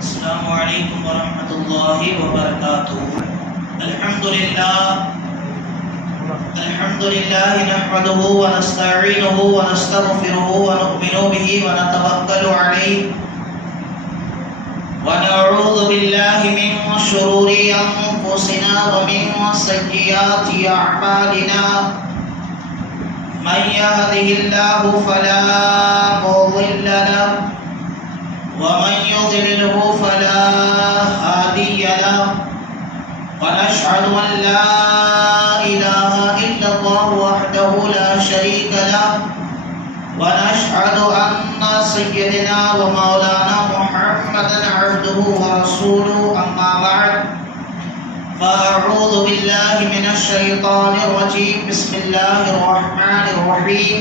السلام علیکم ورحمۃ اللہ وبرکاتہ۔ الحمد للہ نحمده ونستعینه ونستغفره ونؤمن به ونتوکل علیہ ونعوذ باللہ من شرور انفسنا ومن سیئات اعمالنا من يهده الله فلا مضل له ومن يضلله فلا هادي له ونشهد أن لا إله إلا الله وحده لا شريك له ونشهد أن سيدنا ومولانا محمدا عبده ورسوله أما بعد فأعوذ بالله من الشيطان الرجيم بسم الله الرحمن الرحيم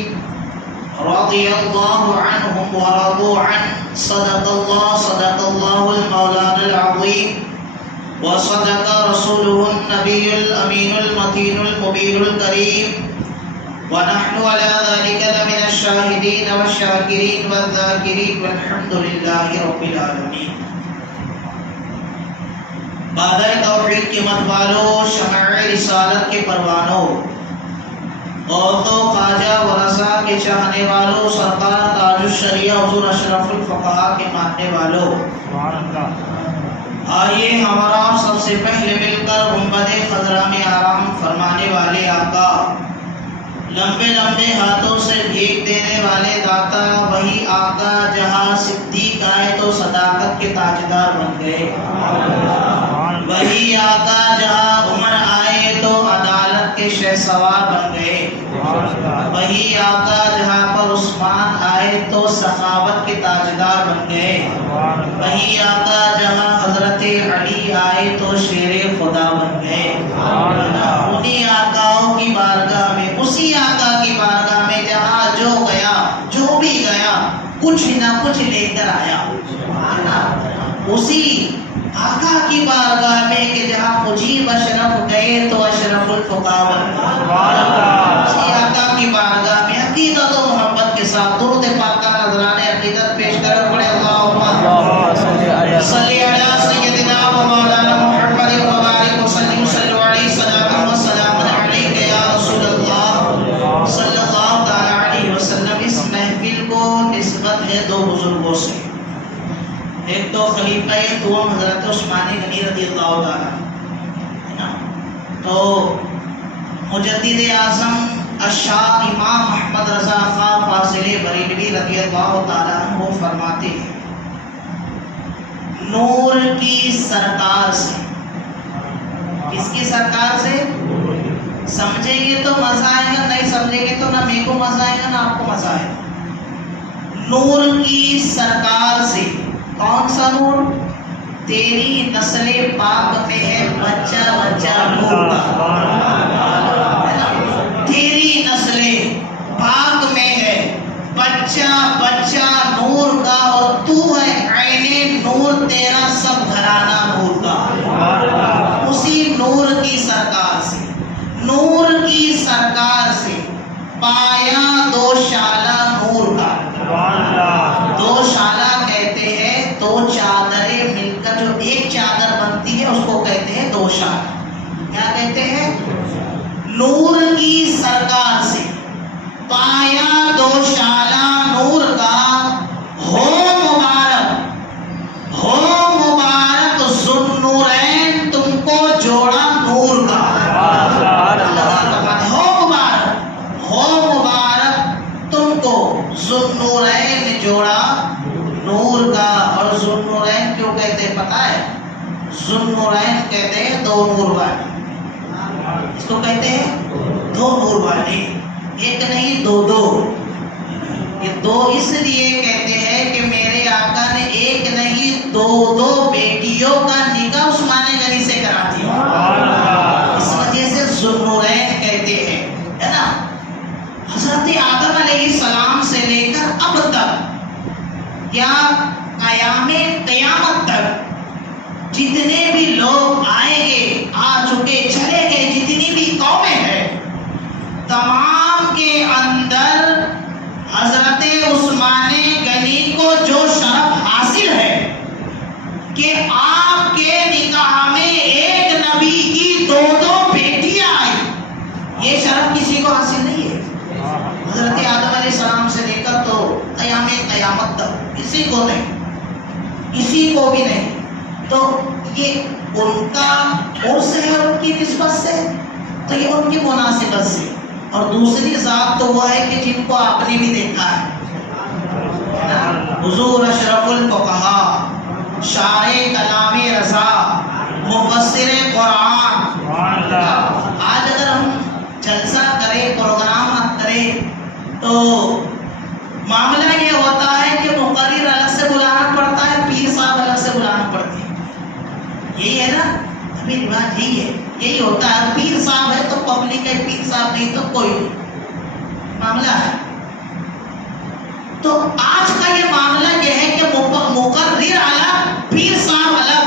رضي الله عنهم ورضوا عنه صدق الله المولانا العظيم وصدق رسوله النبي الأمين المتين المبين الكريم ونحن على ذلك لمن الشاهدين والشاكرين والذاكرين والحمد لله رب العالمين۔ بادۂ توحید کی مت والو، شمع رسالت کے پروانوں، غوث و خواجہ ورثہ کے چاہنے والوں، سرکار تاج الشریعہ حضور اشرف الفقہاء کے ماننے والوں، آئیے ہمارا سب سے پہلے مل کر گنبد خضرا میں آرام فرمانے والے آقا، لمبے لمبے ہاتھوں سے بھیک دینے والے داتا، وہی آقا جہاں صدیق آئے تو صداقت کے تاجدار بن گئے، وہی آقا جہاں عمر آئے تو عدالت کے شہسوار بن گئے، وہی آقا جہاں پر عثمان آئے تو سخاوت کے تاجدار بن گئے، وہی آقا جہاں حضرت علی آئے تو شیر خدا بن گئے۔ انہی آقاؤں کی بارگاہ میں، اسی آقا کی بارگاہ میں جہاں جو گیا، جو بھی گیا کچھ نہ کچھ لے کر آیا، اسی آقا کی بارگاہ میں کہ جہاں مجیب اشرف گئے تو اشرف الفقہاء بن گئے، اسی آقا کی بارگاہ میں عقیدت و محبت کے ساتھ درود پاک کا نذرانِ عقیدت پیش کریں، پڑھیں اللہم صلی علی سیدنا و مولانا محمد وبارک وسلم صلو علیہ صلاۃ و سلام علیک یا رسول اللہ صلی اللہ تعالی علیہ وسلم۔ اس محفل کو نسبت ہے دو بزرگوں سے، ایک تو خلیفہ دوم حضرت عثمان غنی رضی اللہ تعالی، تو مجدد اعظم الشاہ امام محمد رضا خان فاضل بریلوی رضی اللہ تعالی عنہ فرماتے ہیں، نور کی سرکار سے، کس کی سرکار سے؟ سمجھیں گے تو مزہ آئے گا، نہیں سمجھیں گے تو نہ میرے کو مزہ آئے گا نہ آپ کو مزہ آئے گا۔ نور کی سرکار سے، کون سا نور؟ تیری نسل پاک میں ہے بچہ بچہ نور کا، تیری نسل پاک میں ہے بچہ بچہ نور کا، اور تو ہے عین نور، تیرا سب گھرانہ نور کا۔ اسی نور کی سرکار سے، نور کی سرکار سے پایا دو شالہ نور کا۔ دو شالہ کہتے ہیں دو چادریں مل کر جو ایک چادر بنتی ہے اس کو کہتے ہیں دو شالہ۔ کیا کہتے ہیں؟ نور کی سرکار سے پایا دو شالہ نور کا، ہو مبارک ذوالنورین تم کو جوڑا نور کا۔ ہو مبارک تم کو ذوالنورین جوڑا نور کا۔ اور ذوالنورین کیوں کہتے ہیں پتہ ہے؟ ذوالنورین کہتے ہیں دو نور والے، اس کو کہتے ہیں دو نور والے، ایک نہیں دو دو۔ یہ دو اس لیے کہتے ہیں کہ میرے آقا نے ایک نہیں دو دو بیٹیوں کا نکاح عثمان غنی سے کرا دیا، اس وجہ سے ذوالنورین کہتے ہیں، ہے نا۔ حضرت آدم علیہ السلام سے لے کر اب تک یا قیامت تک جتنے بھی لوگ آئیں گے، آ چکے چلے گئے، جتنی بھی قومیں ہیں، تمام کے اندر حضرت عثمان غنی کو جو شرف حاصل ہے کہ آپ کے نکاح میں ایک نبی کی دو بیٹیاں آئی، یہ شرف کسی کو حاصل نہیں ہے، حضرت آدم علیہ السلام سے لے کر تو قیامت تک کسی کو نہیں، کسی کو بھی نہیں۔ تو یہ ان کا عرس ہے ان کی نسبت سے، تو یہ ان کی مناسبت سے، اور دوسری ذات تو وہ ہے کہ جن کو آپ نے بھی دیکھا ہے، حضور اشرف الفقہا، شارع کلام رضا، مفسر قرآن۔ آج اگر ہم جلسہ کریں، پروگرام کریں، تو معاملہ یہ ہوتا ہے کہ مقرر الگ سے بلانا پڑتا ہے، پیر صاحب الگ سے بلانا پڑتے ہیں، یہی ہے نا، ابھی رواج یہی ہے، یہی ہوتا ہے، پیر صاحب ہے تو پبلک ہے، پیر صاحب نہیں تو کوئی نہیں، معاملہ ہے۔ تو آج کا یہ معاملہ یہ ہے کہ مقرر الگ، پیر صاحب الگ،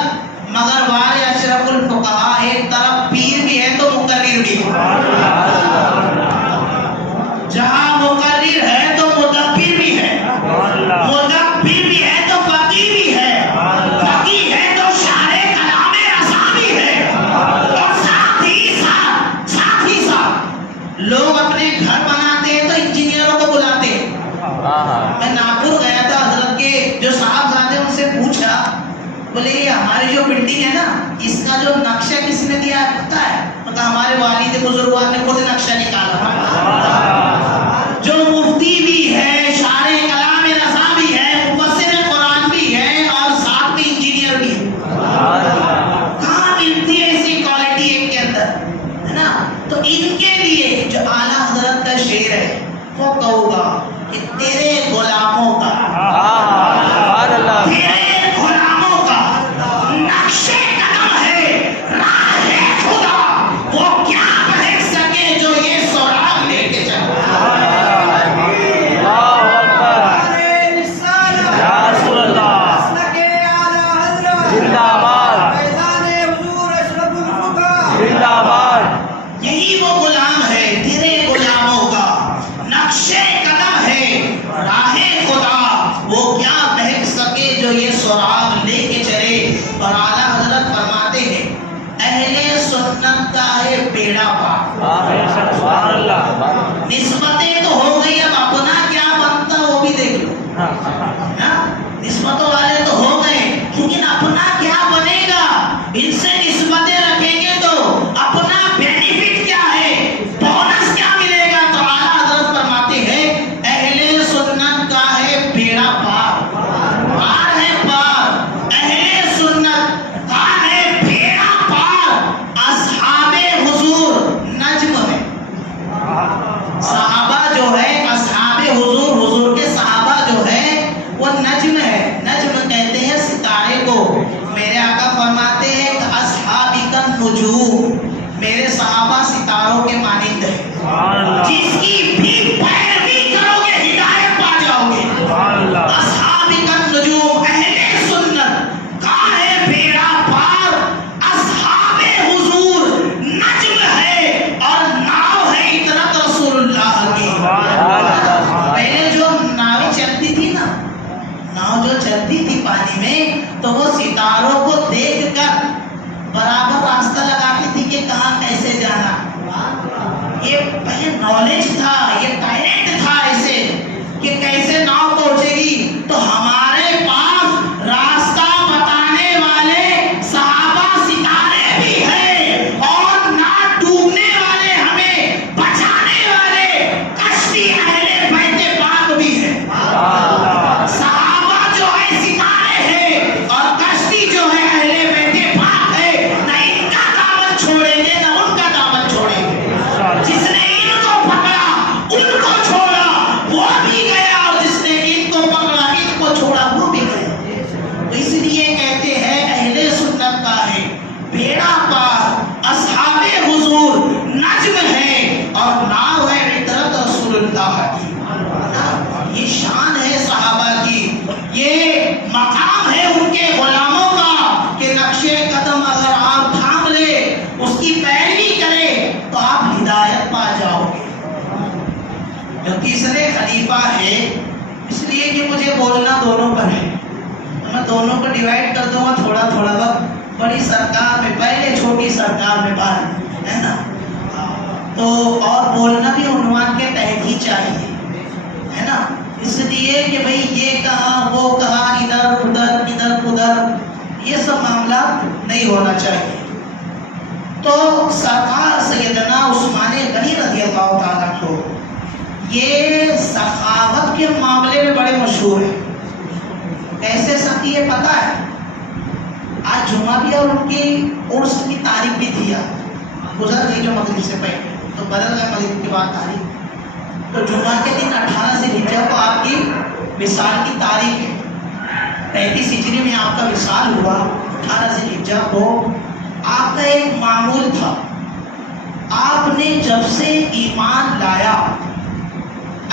مگر وارث اشرف الفقہا ایک طرف پیر بھی ہے تو مقرر بھی ہے، جہاں مقرر ہے تو مدبر بھی ہے، مدبر بھی ہے تو فقیہ بھی ہے، فقیہ ہے تو شارع کلام رضا بھی ہے، اور ساتھ ہی ساتھ لوگ اپنے گھر بناتے ہیں تو انجینئروں کو بلاتے ہیں۔ میں ناگپور گیا تھا، حضرت کے جو صاحبزادے ان سے پوچھا، بولے یہ ہماری جو بلڈنگ ہے نا، اس کا جو نقشہ کس نے دیا ہے پتہ ہے؟ مطلب ہمارے والد بزرگوار نے خود نقشہ نکالا، جو مفتی بھی ہے، شارع کلام رضا بھی ہے، مفسر قرآن بھی ہے، اور ساتھ میں انجینئر بھی ہے۔ کہاں ملتی ہے ایسی کوالٹی ایک کے اندر، ہے نا؟ تو ان کے لیے جو اعلیٰ حضرت کا شعر ہے وہ کہوں گا کہ تیرے غلاموں کا، تیرے غلاموں کا نقش قدم ہے راہ خدا، وہ کیا بہک سکے جو یہ سراغ لے کے چلا۔ یہی وہ غلام ہے، تیرے غلاموں کا نقش قدم ہے راہ خدا، وہ کیا بہک سکے جو یہ سراغ لے کے چلے۔ اور اعلیٰ حضرت فرماتے ہیں اہل سنت کا ہے بیڑا پار، نسبتیں تو ہو گئی، اب اپنا کیا بنتا وہ بھی دیکھ لو، نسبتوں والے تو ہو گئے، لیکن اپنا کیا بنے گا؟ ان سے نسبتیں رکھیں گے تو اپنا بینیفٹ کیا ہے، بونس کیا ملے گا؟ تو اعلیٰ حضرت فرماتے ہیں اہل سنت کا ہے بیڑا پار، پار ہے پار، اہل سنت کا ہے بیڑا پار، اصحاب حضور نجم ہے، صحابہ جو ہے اصحاب حضور، حضور کے صحابہ جو ہے وہ نجم ہے، نجم کہتے ہیں ستارے کو۔ میرے آقا فرماتے ہیں کہ اصحابی کا نجوم، میرے صحابہ ستاروں کے مانند ہیں، جس کی بھی پیروی کرو گے ہدایت پا جاؤ گے۔ اصحابی کا نجوم، اہل سنت کا ہے بیڑا پار، اصحاب حضور نجم ہے اور ناؤ ہے اطرت رسول اللہ کی۔ پہلے جو ناویں چلتی تھی نا، ناؤ جو چلتی تھی پانی میں، تو وہ ستاروں کو دیکھ کر برابر راستہ لگاتی تھی کہ کہاں کیسے جانا۔ یہ پہلے نالج تھا، یہ ٹیلنٹ تھا ایسے کہ کیسے ناؤ پہنچے گی۔ تو ہمارے پاس راستہ بتانے والے صحابہ ستارے بھی ہیں، اور نہ ڈوبنے والے ہمیں بچانے والے کشتی اہل بیت پاک بھی ہیں۔ صحابہ جو ہے ستارے ہیں، اور کشتی جو ہے اہل بیت پاک ہے، نہ ان کا دامن چھوڑیں گے نہ ان کا دامن چھوڑیں گے۔ جس نے ان کو پکڑا ان کو چھوڑا وہ بھی گیا، اور جس نے ان کو پکڑا ان کو چھوڑا وہ بھی گیا۔ تو اس لیے کہتے ہیں اہل سنت کا ہے بیڑا پار، اصحاب حضور نجم ہے اور ناؤ ہے عطرت رسول اللہ کی۔ یہ شان ہے صحابہ کی، یہ مقام ہے ان کے غلاموں کا کہ نقش قدم اگر آپ تھام لے، اس کی پیروی کرے تو آپ ہدایت پا جاؤ گے۔ جو تیسرے خلیفہ ہے، اس لیے کہ مجھے بولنا دونوں پر ہے، میں دونوں کو ڈیوائڈ کر دوں گا تھوڑا بڑی سرکار میں پہلے، چھوٹی سرکار میں بعد، ہے نا؟ تو اور بولنا بھی عنوان کے تحت ہی چاہیے، ہے نا؟ اس لیے کہ بھئی یہ کہا وہ کہا، ادھر ادھر یہ سب معاملات نہیں ہونا چاہیے۔ تو سرکار سیدنا عثمان غنی رضی اللہ تعالیٰ کو یہ سخاوت کے معاملے میں بڑے مشہور ہیں۔ کیسے سخی ہے پتہ ہے؟ آج جمعہ بھی اور ان کی عرس کی تاریخ بھی تھی، گزر گئی جو مغرب سے پہلے، تو بدل گئے مغرب کے بعد تاریخ۔ تو جمعہ کے دن 18 ذی الحجہ کو آپ کی وصال کی تاریخ ہے۔ 35 ہجری میں آپ کا وصال ہوا۔ 18 ذی الحجہ کو آپ کا ایک معمول تھا، آپ نے جب سے ایمان لایا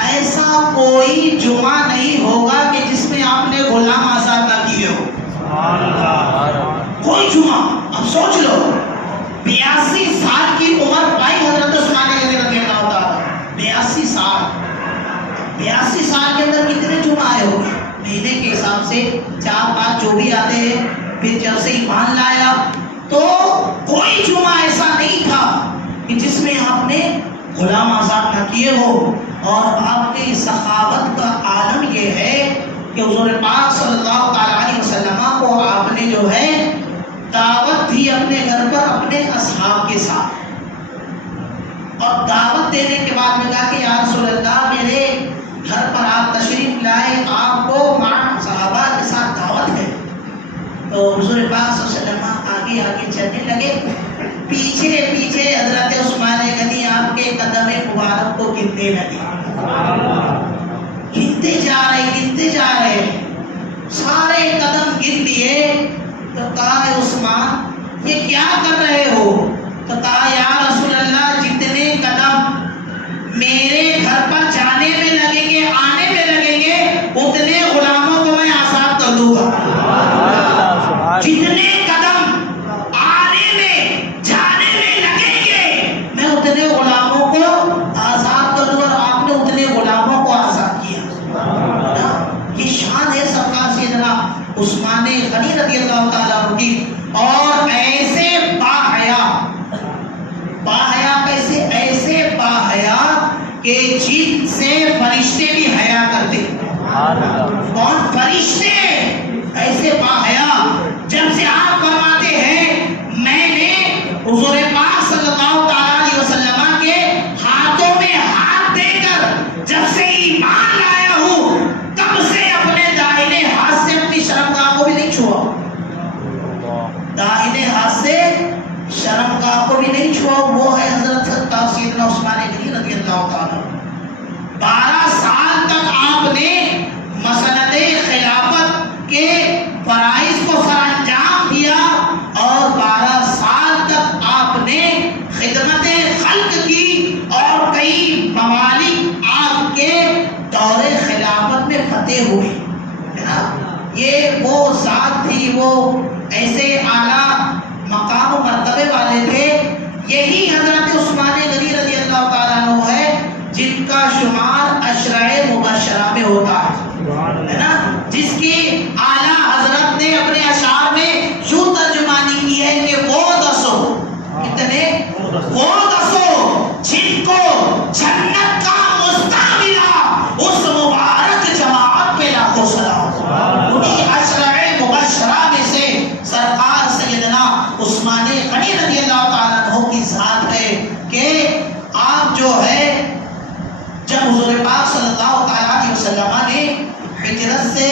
ایسا کوئی جمعہ نہیں ہوگا کہ جس میں آپ نے غلام آزاد نہ کیے ہو۔ کوئی جمعہ، اب سوچ لو 82 سال کی عمر پائی حضرت عثمان غنی رضی اللہ تعالیٰ، 82 سال، 82 سال کے اندر کتنے جمعہ آئے ہو گے؟ مہینے کے حساب سے 4-5 جو بھی آتے ہیں۔ پھر جب سے ایمان لایا تو کوئی جمعہ ایسا نہیں تھا کہ جس میں آپ نے غلام آزاد نہ کیے ہو۔ اور آپ کی سخاوت کا عالم یہ ہے کہ حضور پاک صلی اللہ علیہ وسلم کو آپ نے جو ہے دعوت دی اپنے گھر پر اپنے اصحاب کے ساتھ، اور دعوت دینے کے بعد میں کہا کہ یا رسول اللہ میرے گھر پر آپ تشریف لائے، آپ کو صحابہ کے ساتھ دعوت ہے۔ تو حضور پاک صلی اللہ علیہ وسلم آگے آگے چلنے لگے، پیچھے پیچھے حضرت عثمان غنی آپ کے قدم مبارک کو گنتے لگے، گنتے جا رہے سارے قدم گن لیے۔ تو کہا عثمان یہ کیا کر رہے ہو؟ تو کہا یا رسول اللہ جتنے قدم میرے گھر پر جانے میں لگیں گے، آنے میں لگیں گے، اتنے غلاموں کو میں آزاد کر دوں گا۔ جتنے قدم آنے میں جانے میں لگیں گے میں اتنے غلاموں کو آزاد کر دوں، اور آپ نے اتنے غلاموں کو آزاد کیا۔ یہ شان ہے سرکار سیدنا عثمان غنی رضی اللہ تعالیٰ عنہ کی۔ اور ایسے باحیا کیسے؟ ایسے باحیا کہ جن سے فرشتے بھی حیا کرتے۔ کون؟ فرشتے ایسے باحیا۔ جب سے آپ فرماتے ہیں میں نے حضور پاک صلی اللہ علیہ وسلم کے ہاتھوں میں ہاتھ دے کر جب سے ایمان لایا ہوں تب سے اپنے داہنے ہاتھ سے اپنی شرمگاہ کو بھی نہیں چھوا، داہنے ہاتھ سے شرمگاہ کو بھی نہیں چھوا۔ وہ ہے حضرت سیدنا عثمان غنی رضی اللہ تعالیٰ۔ 12 سال تک آپ نے مسند خلافت کے فرائض کو سر انجام دیا، اور 12 سال تک آپ نے خدمت خلق کی، اور کئی ممالک آپ کے دور خلافت میں فتح ہوئی۔ یہ وہ ذات تھی، وہ ایسے اعلیٰ مقام و مرتبے والے تھے۔ یہی حضرت عثمان غنی رضی اللہ تعالیٰ عنہ ہے جن کا شمار عشرۂ مبشرہ میں ہوتا ہے نا، جس کی اعلیٰ حضرت نے اپنے اشعار میں یوں ترجمانی کی ہے کہ وہ دسو، کتنے؟ وہ دسو جن کو جنت کا مستحق ملا، اس مبارک جماعت پہ لاکھوں سلام۔ انہیں عشرۂ مبشرہ میں سے سرکار سیدنا عثمان غنی رضی اللہ تعالیٰ عنہ کی ذات ہے کہ آپ جو ہے جب حضور پاک صلی اللہ علیہ وسلم نے ہجرت سے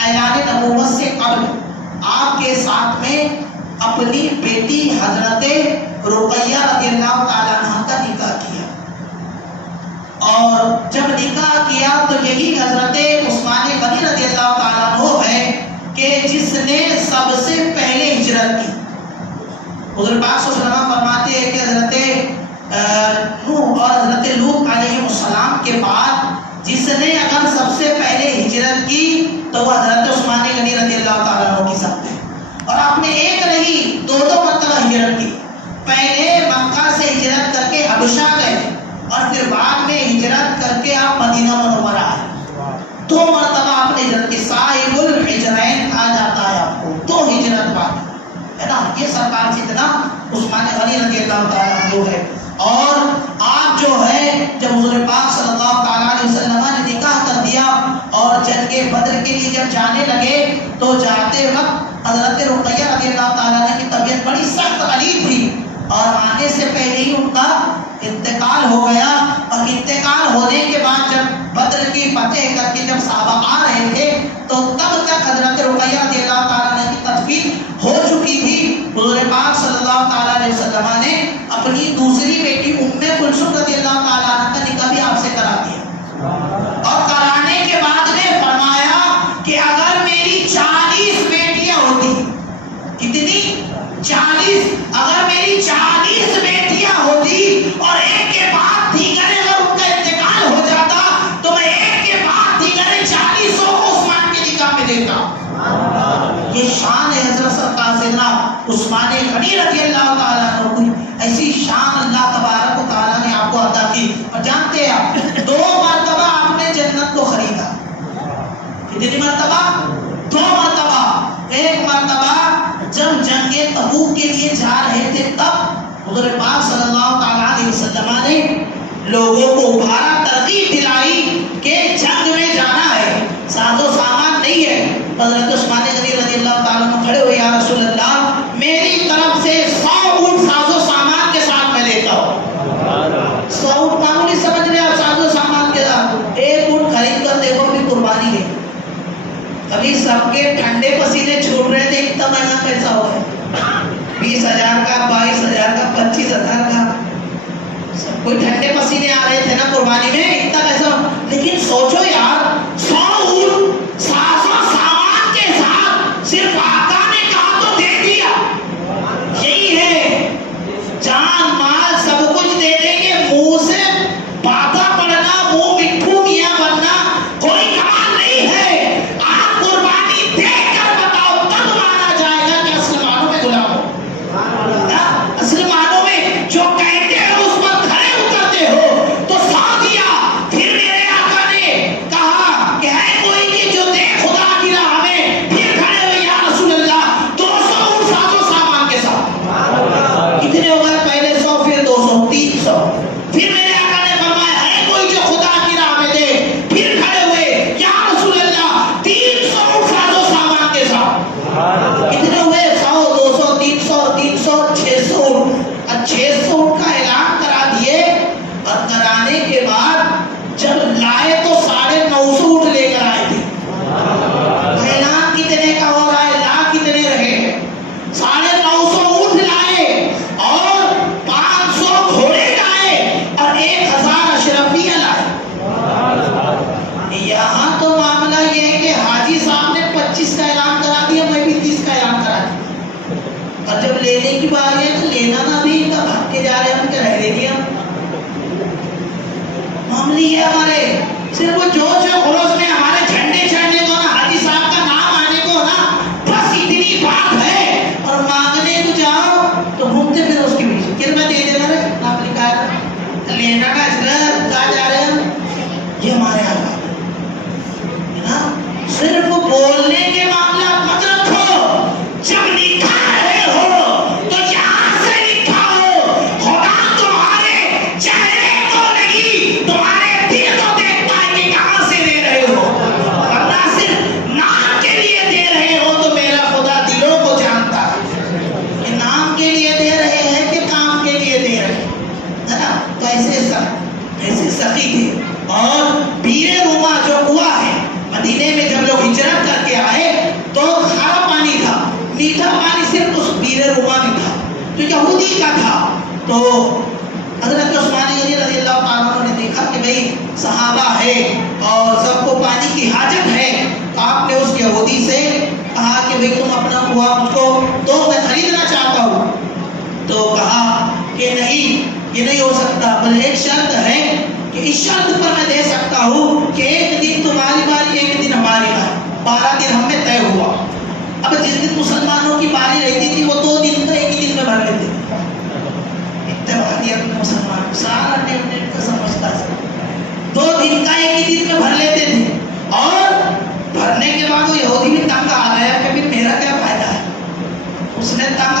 اعلان نبوت سے قبل آپ کے ساتھ میں اپنی بیٹی حضرت رقیہ رضی اللہ تعالیٰ عنہ کا نکاح کیا، اور جب نکاح کیا تو یہی حضرت عثمان غنی رضی اللہ تعالیٰ عنہ ہے کہ جس نے سب سے پہلے ہجرت کی۔ حضور پاک صلی اللہ علیہ وسلم فرماتے ہیں کہ حضرت نوح اور حضرت لوط علیہ السلام کے بعد جس نے اگر سب سے پہلے ہجرت کی تو وہ حضرت عثمان غنی رضی اللہ تعالیٰ عنہ کی ذات ہے۔ اور آپ نے ایک نہیں 2 مرتبہ ہجرت کی، پہلے مکہ سے ہجرت کر کے حبشہ گئے، اور پھر بعد میں ہجرت کر کے آپ مدینہ منورہ آئے۔ 2 مرتبہ آپ نے ہجرت کی، صاحب الحجرین کہا جاتا ہے آپ کو، 2 ہجرت بعد، ہے نا. یہ سرکار سے اتنا عثمان غنی رضی اللہ تعالیٰ عنہ ہے. اور آپ جو ہے جب حضور پاک صلی اللہ تعالیٰ علیہ وسلم نے نکاح کر دیا اور جنگ بدر کے لیے جب جانے لگے تو جاتے وقت حضرت رقیہ رضی اللہ تعالیٰ عنہ کی طبیعت بڑی سخت غلیظ تھی اور آنے سے پہلے ہی ان کا انتقال ہو گیا. اور انتقال ہونے کے بعد جب بدر کی فتح کر کے جب صحابہ آ رہے تھے تو تب تک حضرت رقیہ رضی اللہ تعالیٰ عنہ کی تدفین ہو چکی تھی. حضور پاک صلی اللہ تعالیٰ علیہ وسلم نے اپنی دوسری بیٹی ام کلثوم رضی اللہ تعالیٰ عنہ کا نکاح بھی آپ سے کرا دیا اور کرانے کے بعد نے فرمایا کہ اگر میری 40 بیٹیاں ہوتی, کتنی 40, اگر میری 40 بیٹیاں ہوتی اور ایک کے بعد دیگر اگر ان کا انتقال ہو جاتا تو میں ایک کے بعد دیگر 40 کو عثمان کے نکاح میں دیتا. یہ شان ہے حضرت سرکار سیدنا عثمان غنی رضی اللہ تعالیٰ عنہ کی. ایسی شان اللہ تبارک و تعالیٰ نے آپ کو عطا کی. اور جانتے ہیں آپ 2 مرتبہ آپ نے جنت کو خریدا. کتنی مرتبہ؟ 2 مرتبہ. ایک مرتبہ جب جنگ تبوک کے لیے جا رہے تھے تب حضور پاک صلی اللہ تعالیٰ علیہ وسلم نے لوگوں کو ابھارا, ترغیب دلائی کہ جنگ میں جانا ہے, ساز و سامان نہیں ہے. حضرت عثمان غنی رضی اللہ تعالیٰ عنہ کھڑے ہوئے, یا رسول اللہ میری طرف سے 100 اونٹ ساز و سامان کے ساتھ میں لیتا ہوں. 100 اونٹ معمولی سمجھ رہے آپ, ساز و سامان کے ساتھ 1 اونٹ خرید کر دیکھو بھی قربانی ہے. ابھی سب کے ٹھنڈے پسینے چھوٹ رہے تھے, اتنا مہنگا پیسہ ہو گیا. 20,000 کا, 22,000 کا, 25,000 کا, سب کوئی ٹھنڈے پسینے آ رہے تھے نا قربانی میں, اتنا پیسہ. لیکن سوچو یار 100 اونٹ ساز و سامان کے ساتھ صرف آقا نے کہا تو دے دیا. یہی ہے جان مال سب کچھ دے دیں گے, منہ سے باتیں پڑھنا, منہ مٹھو میاں بننا کوئی کمال نہیں ہے. آپ قربانی دے کر بتاؤ تب مانا جائے گا کہ اصل معنوں میں غلام ہو. اصل معنوں میں جو کہتے ہو اس پر کھڑے اترتے ہو تو 100 دیا. پھر میرے آقا نے کہا کہ ہے کوئی کہ جو دے خدا کی راہ میں, پھر کھڑے ہوئے یا رسول اللہ 200 اونٹ ساز و سامان کے ساتھ. کتنے ہو گئے؟ پہلے 100, پھر 200, 300. پھر میرے آقا نے فرمایا ہے کوئی جو خدا کی راہ میں دے, پھر کھڑے ہوئے یا رسول اللہ 300 اونٹ ساز و سامان کے ساتھ. کتنے ہوئے؟ 100, 200, 300, 300, 600 اونٹ. 600 اونٹ کا اعلان کرا دیے اور کرانے کے بعد جب لائے تو 950 اونٹ لے کر آئے تھے. اعلان کتنے کا ہو رہا ہے, لا کتنے رہے ہیں؟ 950 اونٹ لائے اور 500 گھوڑے لائے اور 1000 اشرفیہ لائے. یہاں تو معاملہ یہ ہے کہ حاجی صاحب نے 25 کا اعلان کرا دیا, میں بھی 30 کا اعلان کرا دیا. اور جب لینے کی باری ہے تو لینا نہ بھی, تب بھاگ کے جا رہے ہیں, ہم کیا رہ لے گیا. معاملہ یہ ہمارے صرف وہ جوش و خروش میں ہمارے جھنڈے چڑھنے کو نا, حاجی صاحب کا نام آنے کو نا, بس اتنی بات ہے. اور مانگنے کو جاؤ تو گھومتے پھر اس کے پیچھے کہ میں دے دینا رہے, آپ نے کہا لینا کا اجرت کہاں جا رہے ہیں. یہ ہمارے حالات ہے نا. صرف بولنے کے معاملات مت رکھو, جب لکھا رہے ہو تو یہاں سے لکھا ہو. خدا تمہارے چہرے کو نہیں, تمہارے دل کو دیکھتا ہے کہ کہاں سے دے رہے ہو. ورنہ صرف نام کے لیے دے رہے ہو تو میرا خدا دلوں کو جانتا ہے کہ نام کے لیے دے رہے ہیں کہ کام کے لیے دے رہے ہیں نا. تو ایسے سخی تھے. اور بیر روما جو ہوا ہے مدینے میں جب لوگ ہجرت کر کے آئے تو کھارا پانی تھا, میٹھا پانی صرف اس بیر روما میں تھا جو یہودی کا تھا. تو حضرت عثمان غنی رضی اللہ تعالیٰ عنہ نے دیکھا کہ بھئی صحابہ ہے اور سب کو پانی کی حاجت ہے, تو آپ نے اس یہودی سے کہا کہ بھئی تم اپنا ہوا مجھ کو تو میں خریدنا چاہتا ہوں. تو کہا کہ نہیں, یہ نہیں ہو سکتا, بل ایک شرط ہے کہ اس شرط پر میں دے سکتا ہوں کہ ایک دن تمہاری باری, ایک دن ہماری باری, 12 دن ہم میں طے ہوا. اب جس دن مسلمانوں کی باری رہتی تھی وہ 2 دن کا ایک ہی دن میں بھر لیتے تھے. اتفاقیت میں مسلمان سارا ٹیمپلیٹ کا سمجھتا ہے, 2 دن کا ایک ہی دن میں بھر لیتے تھے. اور بھرنے کے بعد وہ یہودی بھی تنگ آ گیا کہ پھر میرا کیا فائدہ ہے. اس نے تنگ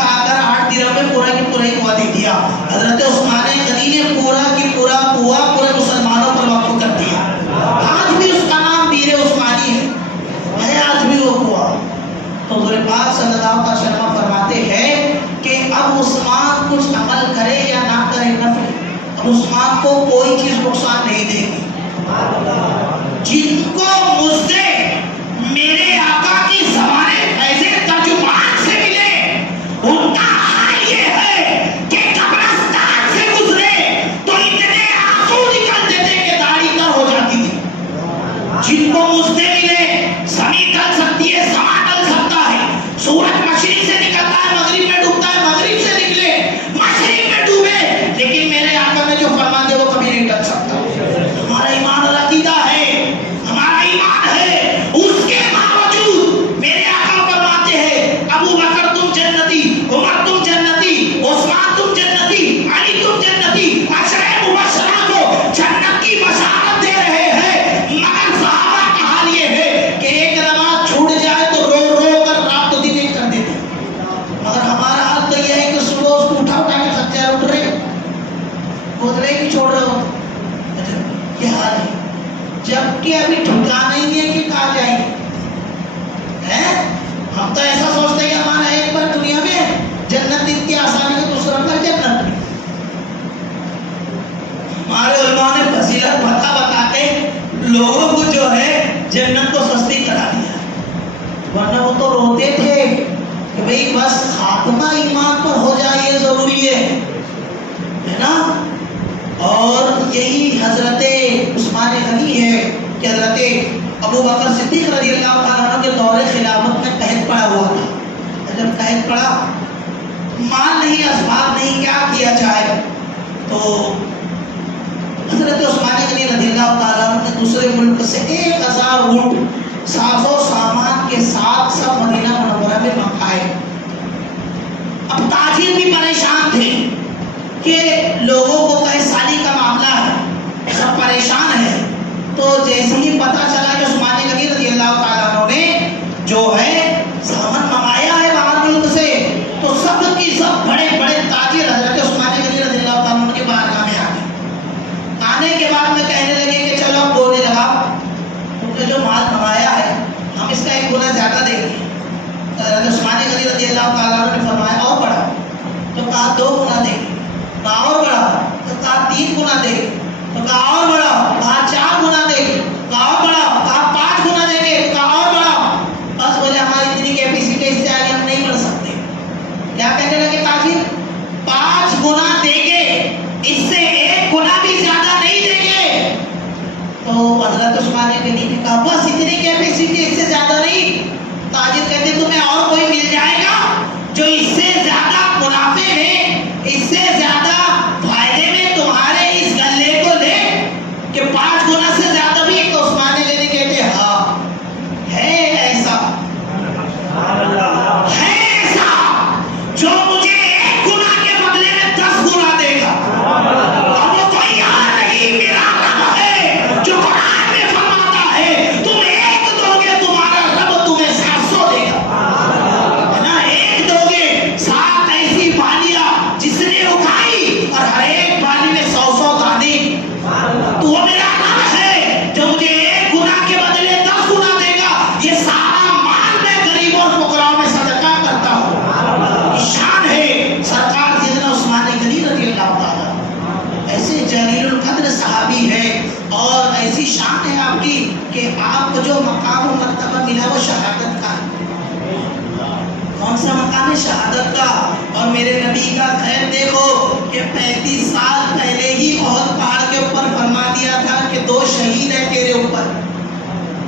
سورہ کو وعدہ دیا. حضرت عثمان غنی نے پورا کی پورا کنواں پورے مسلمانوں پر وقف کر دیا. آج بھی اس کا نام بیر عثمانی ہے آج بھی وہ کنواں. تو حضور پاک صلی اللہ علیہ وسلم فرماتے ہیں کہ اب عثمان کچھ عمل کرے یا نہ کرے نفل، اب عثمان کو کوئی چیز نقصان نہیں دے گی. جن کو مجھے میرے آقا کی زبان ایسے ترجمان سے ملے، ان کا حال یہ ہے کہ قبرستان سے گزرے تو اتنے آنسو نکلتے تھے کہ داڑھی تر ہو جاتی تھی. جن کو مجھے ملے، زمین ڈل سکتی ہے، سما ڈل سکتا ہے، سورج مشرق سے نکلتا ہے مغرب میں ڈوبتا ہے، مغرب سے نکلے مشرق میں ڈوبے، لیکن میرے آقا نے جو فرمان دیا وہ کبھی نہیں ڈل سکتا. ہمارا ایمان اور عقیدہ ہے، ہمارا ایمان ہے، اس کے باوجود میرے آقا فرماتے ہیں ابو بکر تم جنتی، عمر تم جنتی، عثمان تم جنتی، علی تم جنتی، عشرہ مبشرہ کو جنت کی بشارت دے رہے ہیں. مگر صحابہ کا حال یہ ہے کہ ایک نماز چھوٹ جائے تو رو رو کر رات کو دن ایک کر دیتے. مگر ہمارا حال تو یہ ہے کہ صبح اس کو اٹھا کے سچے اٹھ رہے گودڑے کی چھوڑ رہے ہو. یہ حال ہے، جبکہ ابھی ٹھکانا ہی نہیں ہے کہ کہاں جائیں گے. ہم تو ایسا سوچتے ہیں کہ ہمارا ایک بار دنیا میں جنت اتنی آسانی ہے، دوسرا بار جنت میں. ہمارے علماء نے فضیلت بتا کے لوگوں کو جو ہے جنت کو سستی کرا دیا. ورنہ وہ تو روتے تھے کہ بھئی بس خاتمہ ایمان پر ہو جائے، یہ ضروری ہے نا. اور یہی حضرت عثمان غنی ہے کہ حضرت ابو بکر صدیق رضی اللہ تعالیٰ عنہ کے دور خلافت میں قحط پڑا ہوا تھا. جب قحط پڑا، مال نہیں، اسباب نہیں، کیا کیا جائے، تو حضرت عثمان غنی رضی اللہ تعالیٰ عنہ نے دوسرے ملک سے 1000 اونٹ ساز و سامان کے ساتھ سب مدینہ منورہ میں منگائے. اب تاجر بھی پریشان تھے کہ لوگوں کو کہیں سالی کا معاملہ ہے، سب پریشان ہے. تو جیسے ہی پتا چلا کہ عثمان غنی رضی اللہ تعالیٰ عنہ نے جو ہے سامان منگایا ہے باہر ملک سے، تو سب کی سب بڑے بڑے تاجر حضرت عثمان غنی رضی اللہ تعالیٰ عنہ کے بارگاہ میں آ گئے. آنے کے بعد میں کہنے لگے کہ چلو اب بولنے لگا، کیونکہ جو مال منگایا ہے ہم اس کا 1 گنا زیادہ دیں گے. حضرت عثمان غنی رضی اللہ تعالیٰ عنہ نے فرمایا اور بڑھا، تو کہا 2 گنا دیں گے. کہا اور بڑھا، تو کہا 3 گنا دیں گے. تو کہا اور بڑھا، کہا 4 گنا دیں گے. کہا اور بڑھا، کہا 5 گنا دیں گے. کہا اور بڑھا. بس بولے ہماری اتنی کیپیسٹی، اس سے آگے ہم نہیں بڑھ سکتے. کیا کہنے لگے تاجر؟ 5 گنا دیں گے، اس سے 1 گنا بھی زیادہ نہیں دیں گے. تو حضرت عثمان غنی نے کہا بس اتنی کیپیسٹی، اس سے زیادہ نہیں. تاجر کہتے تمہیں اور کوئی مل جائے گا جو اس سے زیادہ منافع میں، اس سے زیادہ فائدے میں تمہارے اس گلے کو لے کہ 5 گنا سے زیادہ بھی. تو عثمان غنی کہتے ہاں ہے ایسا، ہے ایسا جو مجھے 1 گنا کے بدلے میں 10 گنا دے گا. اور وہ کوئی اور نہیں، میرا رب ہے جو قرآن میں فرماتا ہے تم 1 دو گے تمہارا رب تمہیں 700 دے گا. ہے نا، 1 دو گے 7 ایسی بالیاں جس نے اٹھائی اور ہر ایک بالی میں 100 دانے. تو وہ میرا رب ہے جو مجھے 1 گنا کے بدلے 10 گنا دے گا. یہ سارا مال میں غریبوں اور فقراء میں صدقہ کرتا ہوں. شان ہے سرکار سیدنا عثمان غنی رضی اللہ تعالیٰ. ایسے جلیل القدر صحابی ہے اور ایسی شان ہے آپ کی کہ آپ کو جو مقام و مرتبہ ملا وہ شہادت کا. کون سا مقام ہے؟ شہادت کا. اور میرے نبی کا خیر دیکھو کہ 35 سال پہلے ہی احد پہاڑ کے اوپر فرما دیا تھا کہ 2 شہید ہیں تیرے اوپر.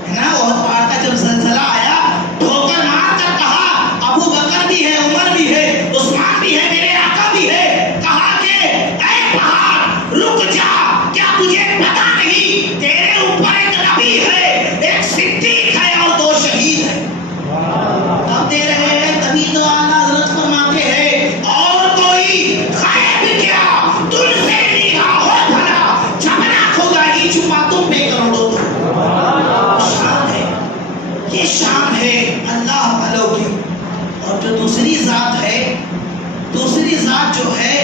ہے نا، احد پہاڑ کا جب زلزلہ آیا ٹھوکر مار کر کہا ابو بکر بھی ہے، عمر بھی ہے، عثمان بھی ہے، میرے آقا بھی ہے. کہا کہ اے پہاڑ رک جا، کیا تجھے پتا نہیں تیرے اوپر ایک نبی ہے، ایک صدیق ہے اور 2 شہید ہیں. اب دے رہے ہیں تبھی تو اعلیٰ حضرت فرماتے ہیں اور کوئی غائب کیا تم سے نگاہ ہو بھلا جھپنا کھوگا ہی چھپا تم پہ کروڑوں. شان ہے، یہ شان ہے اللہ والوں کی. اور جو دوسری ذات ہے، دوسری ایسی ذات جو ہے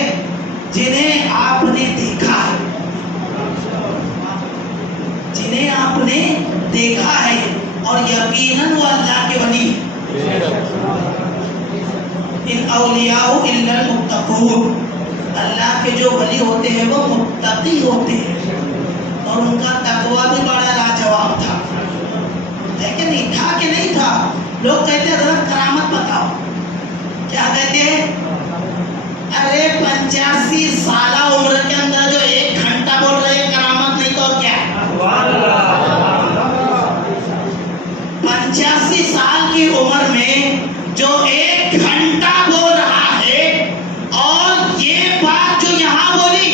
جنہیں آپ نے دیکھا ہے، جنہیں آپ نے دیکھا ہے، اور یقیناً وہ اللہ کے ولی ان اولیاء الا المتقون، اللہ کے جو ولی ہوتے ہیں وہ متقی ہوتے ہیں، اور ان کا تقویٰ بھی بڑا لاجواب تھا. ہے کہ نہیں تھا کہ نہیں تھا؟ لوگ کہتے ہیں حضرت کرامت بتاؤ، کیا کہتے ہیں؟ ارے 85 سالہ عمر کے اندر جو 1 گھنٹہ بول رہے ہیں کرامت نہیں تو اور کیا ہے؟ 85 سال کی عمر میں جو 1 گھنٹہ بول رہا ہے، اور یہ بات جو یہاں بولی،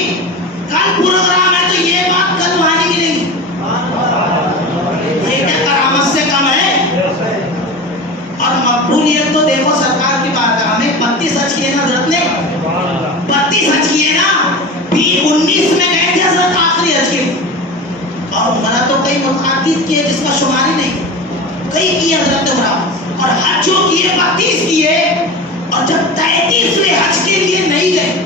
کل پروگرام ہے تو یہ بات کل وہاں کی نہیں، یہ کیا کرامت سے کم ہے؟ اور مقبولیت تو دیکھو سرکار کی بارگاہ میں 32 حج کیے نا حضرت نے، 32 حج کیے نا، 19 میں گئے تھے حضرت آخری حج کے، اور عمرہ تو کئی متعدد کیے جس کا شمار ہی نہیں، کئی کیے حضرت عمرہ، اور حج جو کیے 32 کیے، اور جب 33ویں حج کے لیے نہیں گئے،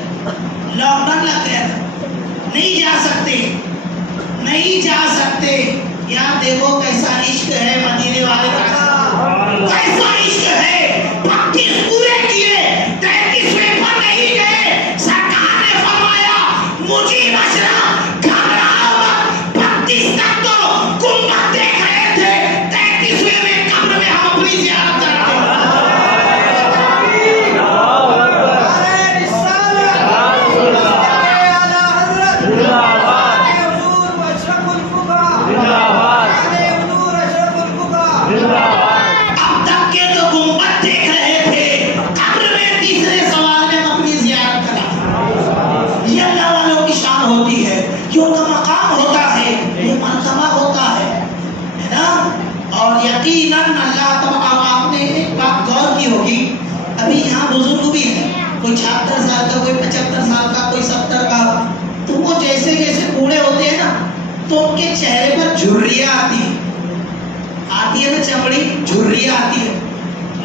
لاک ڈاؤن لگ گیا تھا، نہیں جا سکتے، نہیں جا سکتے. یہاں دیکھو کیسا عشق ہے مدینے والے کا، کیسا عشق ہے. 32 پورے کیے، 33ویں پر نہیں گئے. سرکار نے فرمایا مجھے بشرا گھبراؤ مت، 32 تک تو گنبد دیکھ رہے تھے، 33ویں میں قبر میں ہم اپنی زیارت کر رہے ہیں. اب تک کے تو گنبد دیکھ رہے تھے، قبر میں تیسرے سوال میں ہم اپنی زیارت کر رہے ہیں. یہ اللہ والوں کی شان ہوتی ہے، یہ ان کا مقام ہوتا ہے، یہ مرتبہ ہوتا ہے نا. اور یقیناً اللہ تعالیٰ، آپ نے ایک بات غور کی ہوگی، ابھی یہاں بزرگ بھی ہیں، کوئی 76 سال کا، کوئی 75 سال کا، کوئی 70 کا، تو وہ جیسے جیسے بوڑھے ہوتے ہیں نا تو ان کے چہرے پر جھریاں آتی ہیں، آتی ہے نا، چمڑی جھریاں آتی ہے.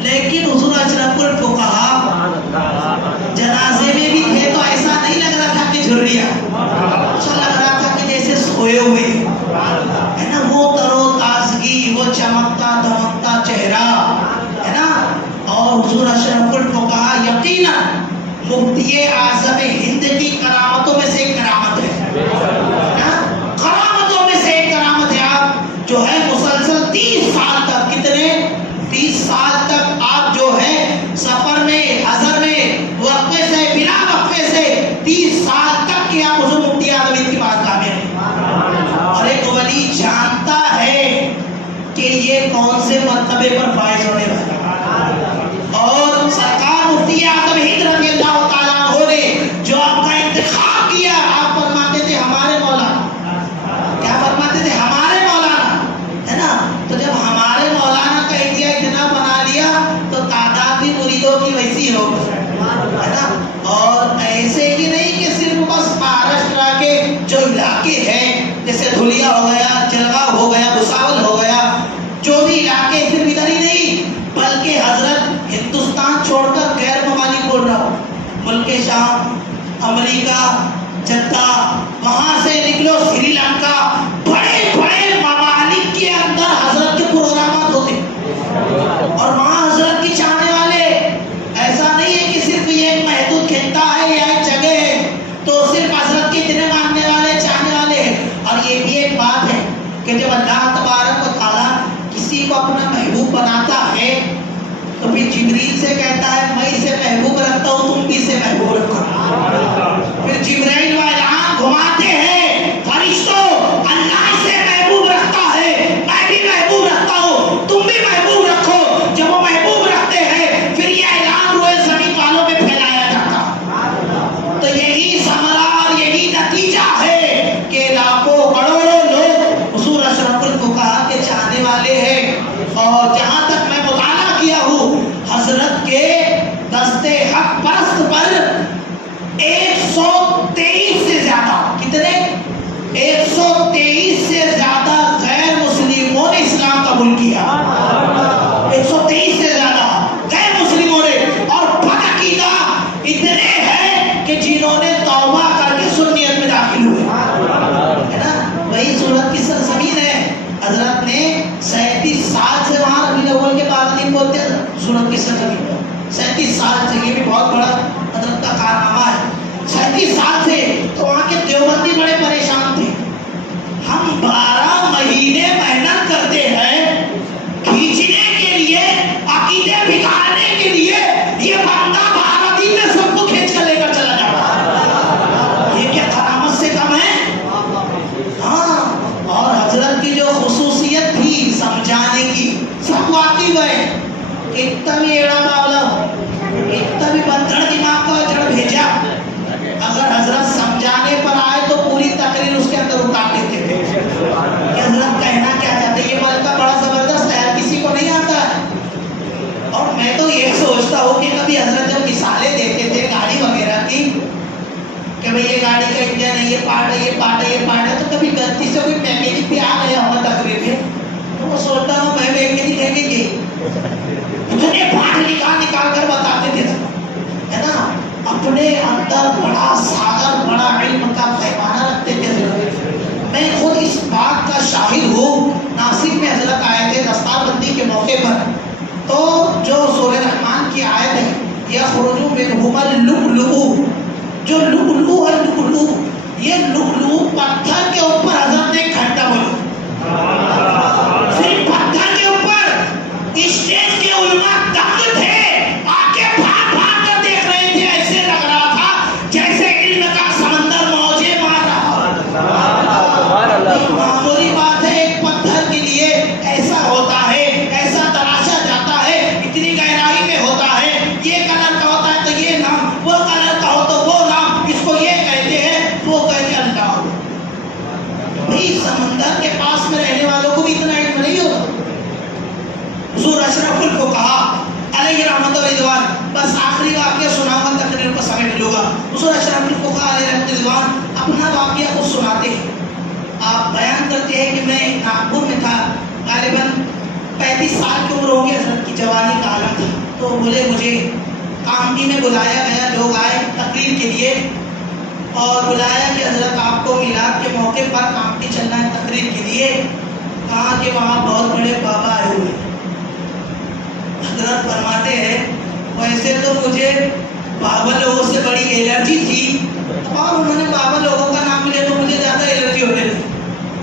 لیکن حضور اشرف الفقہا جنازے میں بھی تھے تو ایسا نہیں لگ رہا تھا کہ جھریاں، ایسا لگ رہا تھا کہ جیسے سوئے ہوئے ہے نا. وہ تر و تازگی، وہ چمکتا دمکتا چہرہ ہے نا. اور حضور اشرف الفقہا یقیناً مفتی اعظم ہند کی کرامتوں میں سے ایک کرامت ہے، کرامتوں میں سے ایک کرامت ہے. آپ جو ہے مسلسل 30 سال تک، کتنے 30 سال تک آپ جو ہے سفر میں، حضر میں، وقفے سے بلا وقفے سے 30 سال تک کہ آپ حضور مفتی اعظم کی بارگاہ میں ہیں. اور ایک ولی جانتا ہے کہ یہ کون سے مرتبے پر فائز ہونے والا ہے. اور سرکار مفتی اعظم ہند رضی اللہ تعالیٰ عنہ نے جو آپ کا انتخاب کیا، آپ فرماتے تھے ہمارے مولانا، کیا فرماتے تھے؟ ہمارے مولانا ہے نا. تو جب ہمارے مولانا کہہ دیا، اتنا بنا لیا، تو تعداد بھی مریدوں کی ویسی ہو ہے نا. اور ایسے ہی نہیں کہ صرف بس مہاراشٹر کے جو علاقے ہیں، جیسے دھولیا ہو گیا، جلگاؤں ہو گیا، بھساول ہو گیا، جو بھی علاقے صرف ادھر ہی نہیں، بلکہ حضرت ہندوستان چھوڑ کر غیر ممالک بول رہا ہوں، ملک شام، امریکہ، جدہ، وہاں سے نکلو سری لنکا، بڑے بڑے ممالک کے اندر حضرت کے پروگرامات ہوتے، اور وہاں حضرت کی چاہنے والے، ایسا نہیں ہے کہ صرف یہ ایک محدود خطہ ہے یا ایک جگہ ہے تو صرف حضرت کے اتنے ماننے والے، چاہنے والے ہیں. اور یہ بھی ایک بات ہے کہ جب اللہ تبارک و تعالیٰ کسی کو اپنا محبوب بناتا ہے تو پھر جبریل سے کہتا ہے میں اسے محبوب رکھتا ہوں، تم بھی اسے محبوب رکھو. پھر جبرائیل واجعان گھماتے ہیں، فرشتوں اللہ اسے محبوب رکھتا ہے، میں بھی محبوب رکھتا ہوں، تم بھی محبوب رکھو. جب وہ محبوب رکھتے ہیں پھر یہ اعلان روئے زمین والوں میں پھیلایا جاتا. تو یہی ثمرہ اور یہی نتیجہ ہے کہ لاکھوں کروڑوں لوگ حضور اشرف الفقہا کے چاہنے والے ہیں. اور جہاں تک میں مطالعہ کیا ہوں، حضرت کے دستے حق پرست پر 123 سے زیادہ، کتنے؟ 123 سے زیادہ غیر مسلموں نے اسلام قبول کیا. 123 سے زیادہ غیر مسلموں نے، اور بدعقیدہ اتنے ہیں بہت بڑا حضرت کا کارنامہ ہے. 37 سال سے تو وہاں کے دیوبندی بڑے پریشان تھے. ہم 12 مہینے محنت کرتے ہیں کھینچنے کے لیے, عقیدے بگاڑنے کے لیے, یہ بندہ 12 دن میں سب کو کھینچ کر لے کر چلا جاتا ہے. یہ کیا کرامت سے کم ہے؟ ہاں. اور حضرت کی جو خصوصیت تھی سمجھانے کی, سب واقف ہے. اتنا بھی ایڑا ڈالا, اتنا بھی بندھڑ دماغ کا جڑ بھیجا, اگر حضرت سمجھانے پر آئے تو پوری تقریر اس کے اندر اتار دیتے تھے کہ حضرت کہنا کیا چاہتے ہیں. یہ ملکہ بڑا زبردست ہے, کسی کو نہیں آتا ہے. اور میں تو یہ سوچتا ہوں کہ کبھی حضرت جب مثالیں دیتے تھے گاڑی وغیرہ کی کہ بھئی یہ گاڑی کا انجن ہے, یہ پارٹ ہے, یہ پارٹ ہے, یہ پارٹ ہے, تو کبھی غلطی سے کوئی میکینک بھی آ گیا ہوگا تقریر میں تو وہ سوچتا ہوں میں میکینک ہے کہ اتنے پارٹ نکال کر بتاتے تھے ہے نا. اپنے اندر بڑا ساگر, بڑا علم کا پیمانہ رکھتے تھے. میں خود اس بات کا شاہد ہوں. ناسک میں حضرت آئے تھے دستار بندی کے موقع پر, تو جو سورہ رحمان کی آیت ہے یخرج منہما اللؤلؤ, جو لؤلؤ ہے لؤلؤ, یہ لؤلؤ پتھر کے اوپر حضرت نے ایک گھنٹہ بولا. صرف پتھر کے اوپر. اسٹیج کے علماء دنگ تھے, آ کے بھاگ بھاگ کر دیکھ رہے تھے. ایسے لگ رہا تھا جیسے علم کا سمندر موجیں مار رہا. معمولی بات ہے, ایک پتھر کے لیے ایسا ہوتا ہے, ایسا تراشا جاتا ہے, اتنی گہرائی میں ہوتا ہے. یہ کلر کا ہوتا ہے تو یہ نام, وہ کلر کا ہو تو وہ نام, اس کو یہ کہتے ہیں, وہ کہتے ہیں اللہ. بھئی سمندر کے پاس میں رہنے والوں کو بھی اتنا علم نہیں ہوگا. حضور اشرف الفقہا علیہ رحمت و رضوان, بس آخری واقعہ سناؤں گا تقریر کو سمیٹ لوں گا. حضور اشرف الفقہا علیہ رحمت و رضوان اپنا واقعہ خود سناتے ہیں. آپ بیان کرتے ہیں کہ میں ناگپور میں تھا, غالباً 35 سال کی عمر ہوگی, حضرت کی جوانی کا عالم تھا. تو بولے مجھے کامٹی میں بلایا گیا, لوگ آئے تقریر کے لیے اور بلایا کہ حضرت آپ کو میلاد کے موقع پر کامٹی چلنا ہے تقریر کے لیے. کہا کہ وہاں بہت بڑے بابا آئے ہوئے. حضرت فرماتے ہیں ویسے تو مجھے بابا لوگوں سے بڑی الرجی تھی, اور انہوں نے بابا لوگوں کا نام لیا تو مجھے زیادہ الرجی ہونے لگی.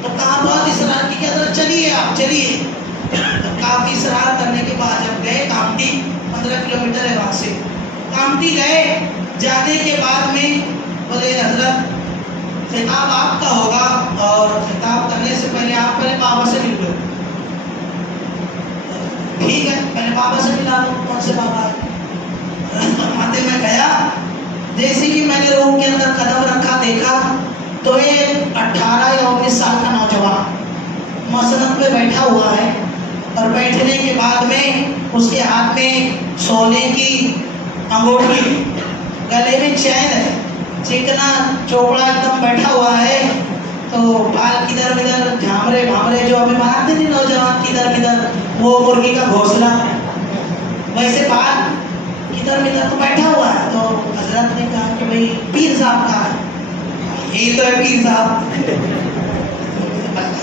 تو کہا بہت اصرار کی کہ حضرت چلیے آپ چلیے. کافی اصرار کرنے کے بعد جب گئے کامٹی, 15 کلومیٹر ہے وہاں سے, کامٹی گئے. جانے کے بعد میں بولے حضرت خطاب آپ کا ہوگا, اور خطاب کرنے سے پہلے آپ پہلے بابا سے مل لو. ٹھیک ہے, پہلے بابا سے ملا لو. کون سے بابا ہے؟ فرماتے میں گیا, جیسے کہ میں نے روم کے اندر قدم رکھا دیکھا تو ایک 18 یا 19 سال کا نوجوان مسند پہ بیٹھا ہوا ہے, اور بیٹھنے کے بعد میں اس کے ہاتھ میں سونے کی انگوٹھی, گلے میں چین ہے, چکنا چوپڑا ایک دم بیٹھا ہوا ہے. تو بال کدھر ادھر جھامرے بھامرے جو ہمیں بناتے تھے نوجوان کدھر کدھر, وہ مرغی کا گھونسلہ, ویسے بال کدھر ادھر تو بیٹھا ہوا ہے. تو حضرت نے کہا کہ بھئی پیر صاحب کہاں ہے؟ یہ تو ہے پیر صاحب.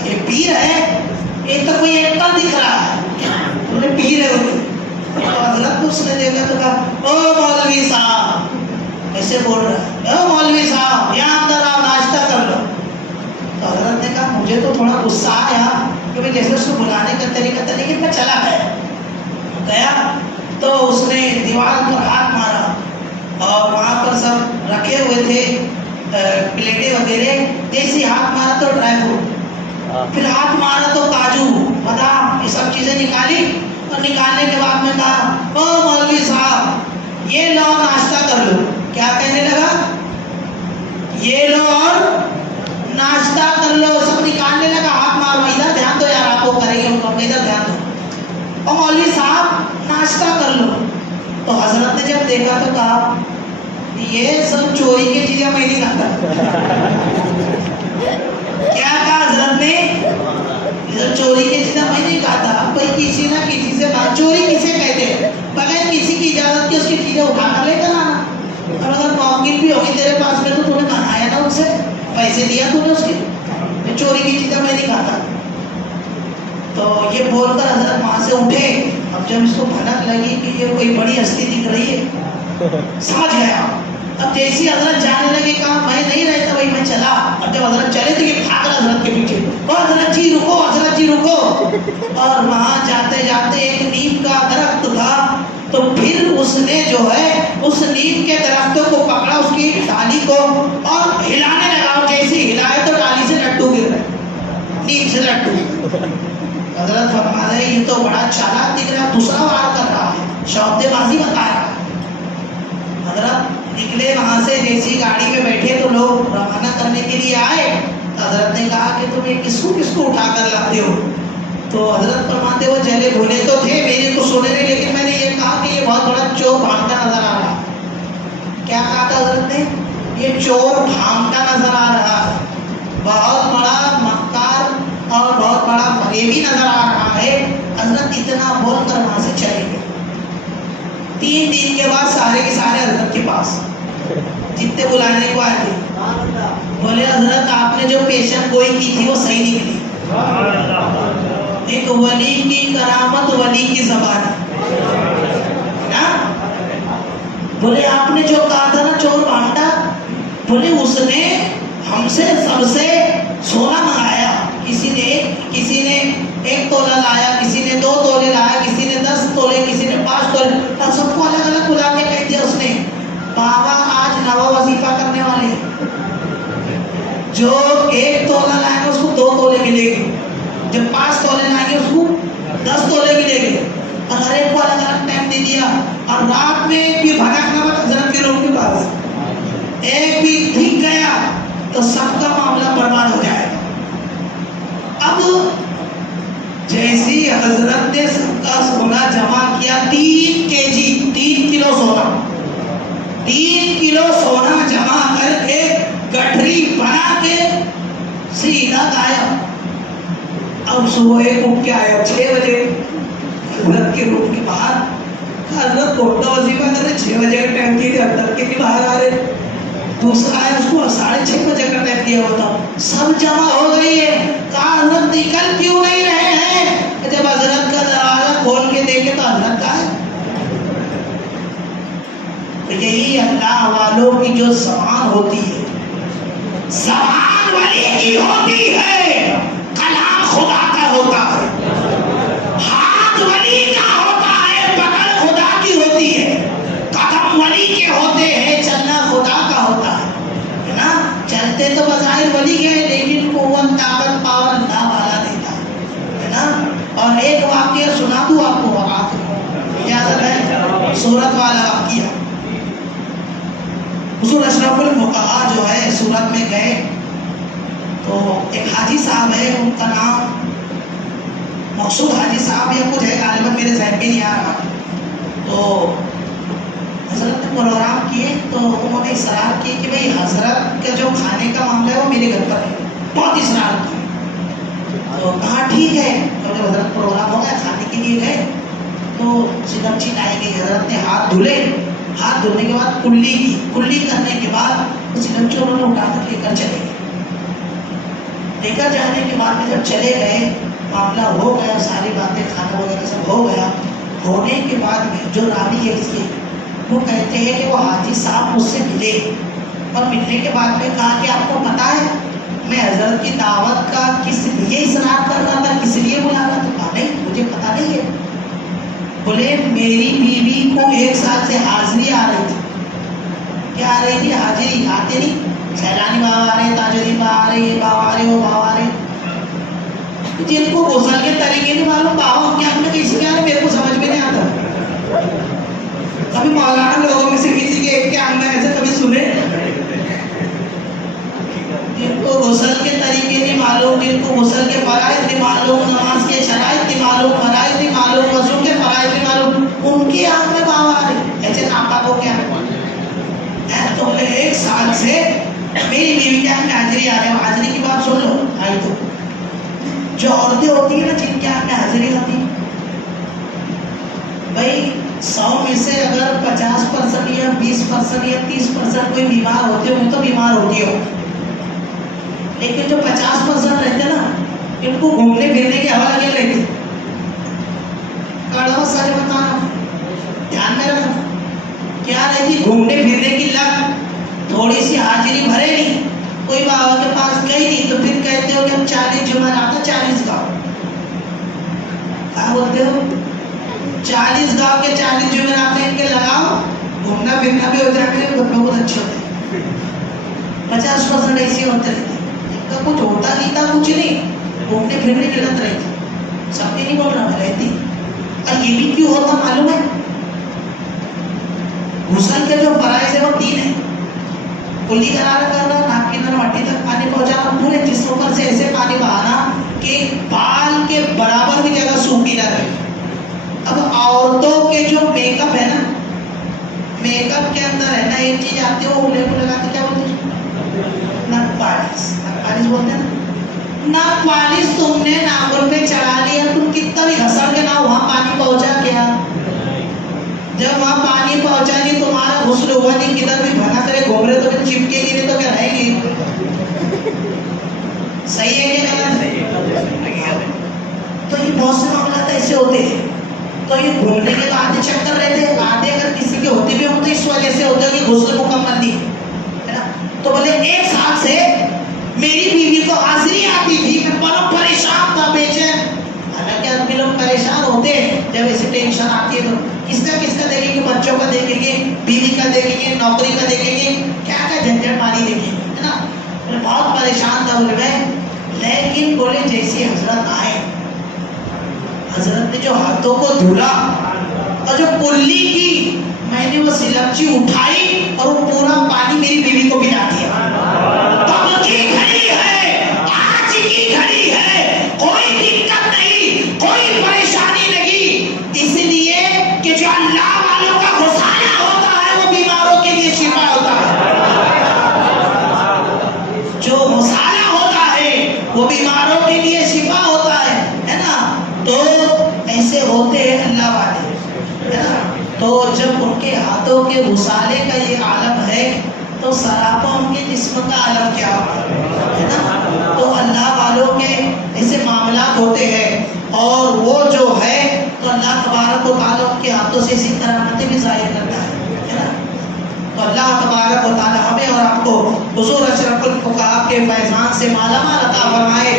یہ پیر ہے, یہ تو کوئی ایکٹر دکھ رہا ہے, انہوں نے پیر ہے وہ. تو حضرت اس نے دیکھا تو کہا او مولوی صاحب, ایسے بول رہا ہے, او مولوی صاحب یہاں اندر آؤ ناشتہ کر لو. تو حضرت نے کہا مجھے تو تھوڑا غصہ آیا کہ میں جیسے اس کو بلانے کا طریقہ تھا, لیکن میں چلا گیا تو اس نے دیوار پر ہاتھ مارا, اور وہاں پر سب رکھے ہوئے تھے پلیٹیں وغیرہ, جیسے ہاتھ مارا تو ڈرائی فروٹ, پھر ہاتھ مارا تو کاجو بادام, یہ سب چیزیں نکالی. اور نکالنے کے بعد میں کہا او مولوی صاحب یہ لو ناشتہ کر لو. کیا کہنے لگا؟ یہ لو اور ناشتہ کر لو. سب نکالنے لگا, ہاتھ مارو, ادھر دھیان دو یار, آپ کو کریں گے ان کو, ادھر دھیان دو. اور مولوی صاحب ناشتہ کر لو. تو حضرت نے جب دیکھا تو کہا یہ سب چوری کی چیزیں میں نہیں کھاتا. کیا کہا حضرت نے؟ یہ سب چوری کی چیزیں میں نہیں کھاتا. کوئی کسی نہ کسی سے بات, چوری کسے کہتے ہیں؟ بغیر کسی کی اجازت کی اس کی چیزیں اٹھا کر لے کر آنا. اور اگر موقع بھی ہوگی تیرے پاس میں تو تم نے منایا نا ان سے, پیسے دیا تم نے اس کے, چوری کی چیزیں میں نہیں کھاتا. تو یہ بول کر حضرت وہاں سے اٹھے. اب جب اس کو بھنک لگی کہ یہ کوئی بڑی ہستی دکھ رہی ہے, سمجھ گیا. اب جیسی حضرت جانے لگے, کہا میں نہیں رہتا بھائی, میں چلا. اور جب حضرت چلے تو یہ بھاگ رہا حضرت کے پیچھے, اور حضرت جی رکو, حضرت جی رکو. اور وہاں جاتے جاتے ایک نیم کا درخت تھا, تو پھر اس نے جو ہے اس نیم کے درختوں کو پکڑا, اس کی ڈالی کو, اور ہلانے لگا. جیسے ہلائے تو ڈالی سے لڈو گر رہے, نیم سے لڈو. حضرت فرما رہے یہ تو بڑا چالاک دکھ رہا ہے, دوسرا وار کر رہا ہے, شوقے بازی بتا رہا ہے. حضرت نکلے وہاں سے, جیسی گاڑی میں بیٹھے تو لوگ روانہ کرنے کے لیے آئے. حضرت نے کہا کہ تم یہ کس کو اٹھا کر لاتے ہو؟ تو حضرت فرماتے وہ جلے بھولے تو تھے, میرے کو سونے نہیں, لیکن میں نے یہ کہا کہ یہ بہت بڑا چور بھانگتا نظر آ رہا ہے. کیا کہا تھا حضرت نے؟ یہ چور بھانگتا نظر آ رہا ہے, بہت بڑا مکار اور بہت بڑا فریبی نظر آ رہا ہے. حضرت اتنا بول کر وہاں سے چلے گئے. 3 دن کے بعد سارے کے سارے حضرت کے پاس, جتنے بلانے کو آئے تھے, بولے حضرت آپ نے جو پیشن گوئی کی تھی وہ صحیح نکلی. ایک ولی کی کرامت ولی کی زبان ہے. بولے آپ نے جو کہا تھا نا چور بانٹا, بولے اس نے ہم سے سب سے سونا منگایا. کسی نے 1 تولہ لایا, کسی نے 2 تولے لایا, کسی نے 10 تولے, کسی نے 5 تولے, اور سب کو الگ الگ بلا کے کہہ دیا اس نے, بابا آج نوا وظیفہ کرنے والے, جو 1 تولہ لائے گا اس کو 2 تولے ملے گی, جب 5 تولے لائیں گے اس کو 10 تولے ملے گے. اور ہر ایک کو الگ الگ ٹائم دے دیا. اور رات میں ایک بھی بھٹکنا مت حضرت کے روم کے پاس, ایک بھی دکھ گیا تو سب کا معاملہ برباد ہو جائے گا. اب جیسی حضرت نے سب کا سونا جمع کیا, 3 kg 3 کلو سونا, 3 کلو سونا جمع کر کے گٹھری بنا کے سیدھا گایا. اب صبح اٹھ کے آیا 6 بجے حضرت کے روم کے باہر. حضرت کون سا وظیفہ کر رہے, 6 بجے کا ٹائم دیا, حضرت کے باہر آ رہے. دوسرا آیا, اس کو 6:30 بجے کا ٹائم دیا ہوتا. سب جمع ہو گئی ہے. کہا حضرت نکل کیوں نہیں رہے ہیں؟ جب حضرت کا دروازہ کھول کے دیکھے تو حضرت کا ہے. یہی اللہ والوں کی جو زبان ہوتی ہے, زبان ولی کی ہوتی ہے, کلام خدا کا ہوتا ہے, ہاتھ ولی کا ہوتا ہے, پکڑ خدا کی ہوتی ہے, قدم ولی کے ہوتے ہیں, چلنا خدا کا ہوتا ہے نا. چلتے تو بظاہر ولی گئے, لیکن قوت طاقت پاور اللہ والا دیتا ہے نا. اور ایک واقعہ سنا دوں آپ کو, اجازت ہے؟ سورت والا واقعہ. حضور اشرف الفقہاء جو ہے سورت میں گئے تو ایک حاجی صاحب ہے, ان کا نام مقصود حاجی صاحب یا کچھ ہے, غالباً میرے ذہن میں نہیں آ رہا. تو حضرت نے پروگرام کیے تو انہوں نے اصرار کی کہ بھئی حضرت کا جو کھانے کا معاملہ ہے وہ میرے گھر پر ہے, بہت اصرار کی. تو کہا ٹھیک ہے. تو جب حضرت پروگرام ہو گیا, کھانے کے لیے گئے تو سلمچی لائی گئی. حضرت نے ہاتھ دھلے, ہاتھ دھلنے کے بعد کلی کی, کلی کرنے کے بعد سلمچی انہوں نے اٹھا کر لے کر چلے گئے. لے کر جانے کے بعد میں جب چلے گئے, معاملہ ہو گیا, ساری باتیں کھانا وغیرہ سب ہو گیا. ہونے کے بعد میں جو راوی ہے اس کے, وہ کہتے ہیں کہ وہ حاجی صاحب مجھ سے ملے, اور ملنے کے بعد میں کہا کہ آپ کو پتا ہے میں حضرت کی دعوت کا کس لیے اصرار کر رہا تھا, کس لیے بلا رہا تھا؟ کہا نہیں مجھے پتا نہیں ہے. بولے میری بیوی کو 1 سال سے حاضری آ رہی تھی. کیا آ رہی تھی؟ حاضری. آتے نہیں, سیلانی بابا آ رہے, تاجدین بابا آ رہے, یہ بابا آ رہے, وہ بابا آ رہے. جن کو غسل کے طریقے نہیں معلوم, بابا کیا ہم نے کسی کے آ رہے, میرے کو سمجھ میں نہیں آتا. کبھی مولانا لوگوں میں سے کسی کے ایک کے آنگن میں ایسے کبھی سنے, جن کو غسل کے طریقے نہیں معلوم, جن کو غسل کے فرائض نہیں معلوم, نماز کے شرائط نہیں معلوم, فرائض نہیں معلوم, وضو کے فرائض نہیں معلوم, ان کے آنکھ میں بابا آ رہے ایسے ناپاک ہو کیا ہے. تو بولے 1 سال سے میری بیوی کے آنکھ میں حاضری آ رہے ہیں. حاضری کی بات سن لو. آئی تو جو عورتیں ہوتی ہیں نا جن کے آنکھ میں حاضری ہوتی ہے, بھائی 100 میں سے اگر 50% یا 20% یا 30% کوئی بیمار ہوتے ہوں تو بیمار ہوتی ہو, لیکن جو 50% رہتے نا ان تم کو گھومنے پھرنے کی ہوا لگے رہتی کڑوا سچ بتانا دھیان میں رکھنا کیا رہتی گھومنے پھرنے کی لگ تھوڑی سی حاضری بھرے نہیں کوئی بابا کے پاس گئی نہیں تو پھر کہتے ہو کہ 40 جمعرات 40 گاؤں کیا بولتے ہو 40 گاؤں کے 40 جمعرات ان کے لگاؤ گھومنا پھرنا بھی ہو جائے گا بہت اچھے ہوتے ہیں 50% ایسے ہوتے رہتے ان کا کچھ ہوتا نہیں تھا کچھ نہیں گھومنے پھرنے کی لت رہتی سب کے نہیں بول رہا میں رہتی اور یہ بھی کیوں ہوتا معلوم ہے غسل کے جو فرائض ہے وہ 3 ہیں کلی قرار کرنا ناک کی اندر مٹی تک پانی پہنچانا پورے جسم پر سے ایسے پانی بہانا کہ بال کے برابر بھی جگہ سوکھی نہ رہے اب عورتوں کے جو میک اپ ہے نا میک اپ کے اندر ہے نا ایک چیز آتی ہے وہ اگلے کو لگاتے کیا بولتے ہیں ناک پالش بولتے ہیں ناک پالش تم نے ناخن پہ چڑھا لیا تم کتنا بھی گھسڑ کے نہ وہاں پانی پہنچا کیا جب وہاں پانی پہنچا نہیں تمہارا غسل ہوا نہیں کدھر بھی بھنا کرے گھوم رہے تو پھر چپکے گی نہیں تو کیا رہے گی صحیح ہے کہ غلط تو یہ بہت سے معاملات ایسے ہوتے ہیں تو یہ گھومنے کے آدھے چکر رہتے ہیں آدھے اگر کسی کے ہوتے بھی ہوں تو اس وجہ سے ہوتے ہیں کہ غسل مکمل نہیں ہے نا تو بولے ایک سال سے میری بیوی کو حاضری آتی تھی میں بڑا پریشان تھا بے چین حالانکہ آدمی لوگ پریشان ہوتے ہیں جب ایسی ٹینشن آتی ہے تو کس کا دیکھیں گے بچوں کا دیکھیں گے بیوی کا دیکھیں گے نوکری کا دیکھیں گے کیا جھنجھٹ ماری دیکھیں گے ہے نا میں بہت پریشان تھا بولے میں لیکن بولے جیسی حضرت آئے حضرت نے جو ہاتھوں کو دھلا اور جو کلی کی میں نے وہ سلپچی اٹھائی اور وہ پورا پانی میری بیوی کو پلا دیا تب کی گھڑی ہے آج کی گھڑی ہے کوئی دقت نہیں کوئی پریشانی نہیں اس لیے کہ جو اللہ والوں کا غسالہ ہوتا ہے وہ بیماروں کے لیے شفا ہوتا ہے جو غسالہ ہوتا ہے وہ بیماروں کے لیے شفا ہوتا ہے نا تو ایسے ہوتے ہیں اللہ والے ہے نا تو جب ان کے ہاتھوں کے غسالے کا یہ عالم ہے تو سراپا ان کے جسم کا عالم کیا ہے نا تو اللہ والوں کے ایسے معاملات ہوتے ہیں اور وہ جو ہے تو اللہ تبارک و تعالیٰ ان کے ہاتھوں سے اسی کرامتیں بھی ظاہر کرتا ہے نا تو اللہ تبارک و تعالیٰ ہمیں اور آپ کو حضور اشرف الفقہاء کے فیضان سے مالا مال عطا فرمائے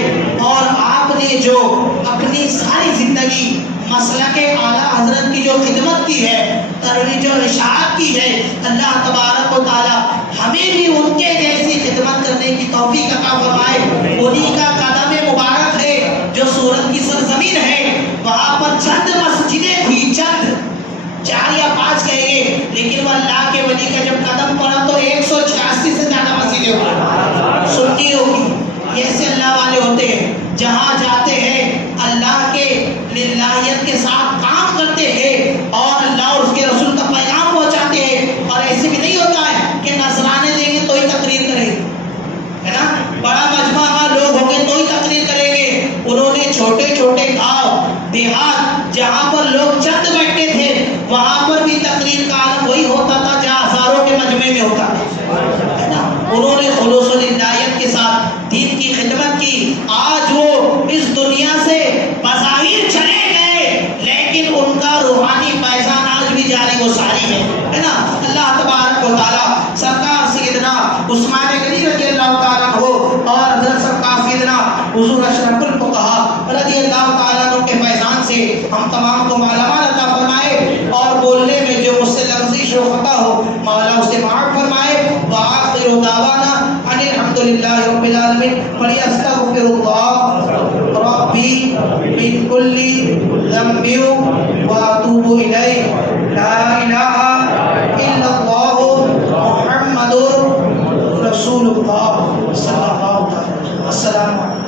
اور آپ نے جو اپنی ساری زندگی مسلک اعلیٰ حضرت کی جو خدمت کی ہے ترویج و اشاعت کی ہے اللہ تبارک و تعالیٰ ہمیں بھی ان کے جیسی خدمت کرنے کی توفیق عطا فرمائے انہی کا قدم مبارک ہے جو سورت کی سرزمین ہے وہاں پر چند مسجدیں تھی چند 4 یا 5 کہیں گے لیکن وہ اللہ کے ولی کا جب قدم پڑا تو 186 سے زیادہ مسجدیں ہوئی سنی ہوگی ایسے اللہ والے ہوتے ہیں جہاں جاتے ہیں اللہ کے للہیت کے ساتھ کام کرتے ہیں اور اللہ اور اس کے رسول کا پیغام پہنچاتے ہیں اور ایسے بھی نہیں ہوتا ہے کہ نذرانے دیں گے تو ہی تقریر کریں گے ہے نا بڑا مجمع لوگ ہوں گے تو ہی تقریر کریں گے انہوں نے چھوٹے چھوٹے گاؤں دیہات جہاں پر لوگ چند بیٹھتے تھے وہاں پر بھی تقریر کا عالم وہی ہوتا تھا جہاں ہزاروں کے مجمع میں ہوتا ہے نا انہوں نے خلوص و للہیت کے ساتھ دین کی خدمت کی آج وہ اس دنیا سے بظاہر چلے گئے لیکن ان کا روحانی فیضان آج بھی جاری و ساری ہے نا اللہ تبارک و تعالیٰ سرکار سیدنا عثمان غنی رضی اللہ تعالیٰ ہو اور حضرت سرکار سیدنا حضور اشرف الفقہاء رضی اللہ تعالیٰ عنہ کے فیضان سے ہم تمام کو مالا مال عطا فرمائے اور بولنے میں جو مجھ سے لفظی و خطا ہو مولا اسے معاف فرمائے وآخر دعوانا ان الحمدللہ رب العالمین پڑھی استغفر اللہ ربی من کل ذنب واتوب الیہ لا الہ الا اللہ محمد رسول اللہ صلی اللہ علیہ وسلم. السلام علیکم.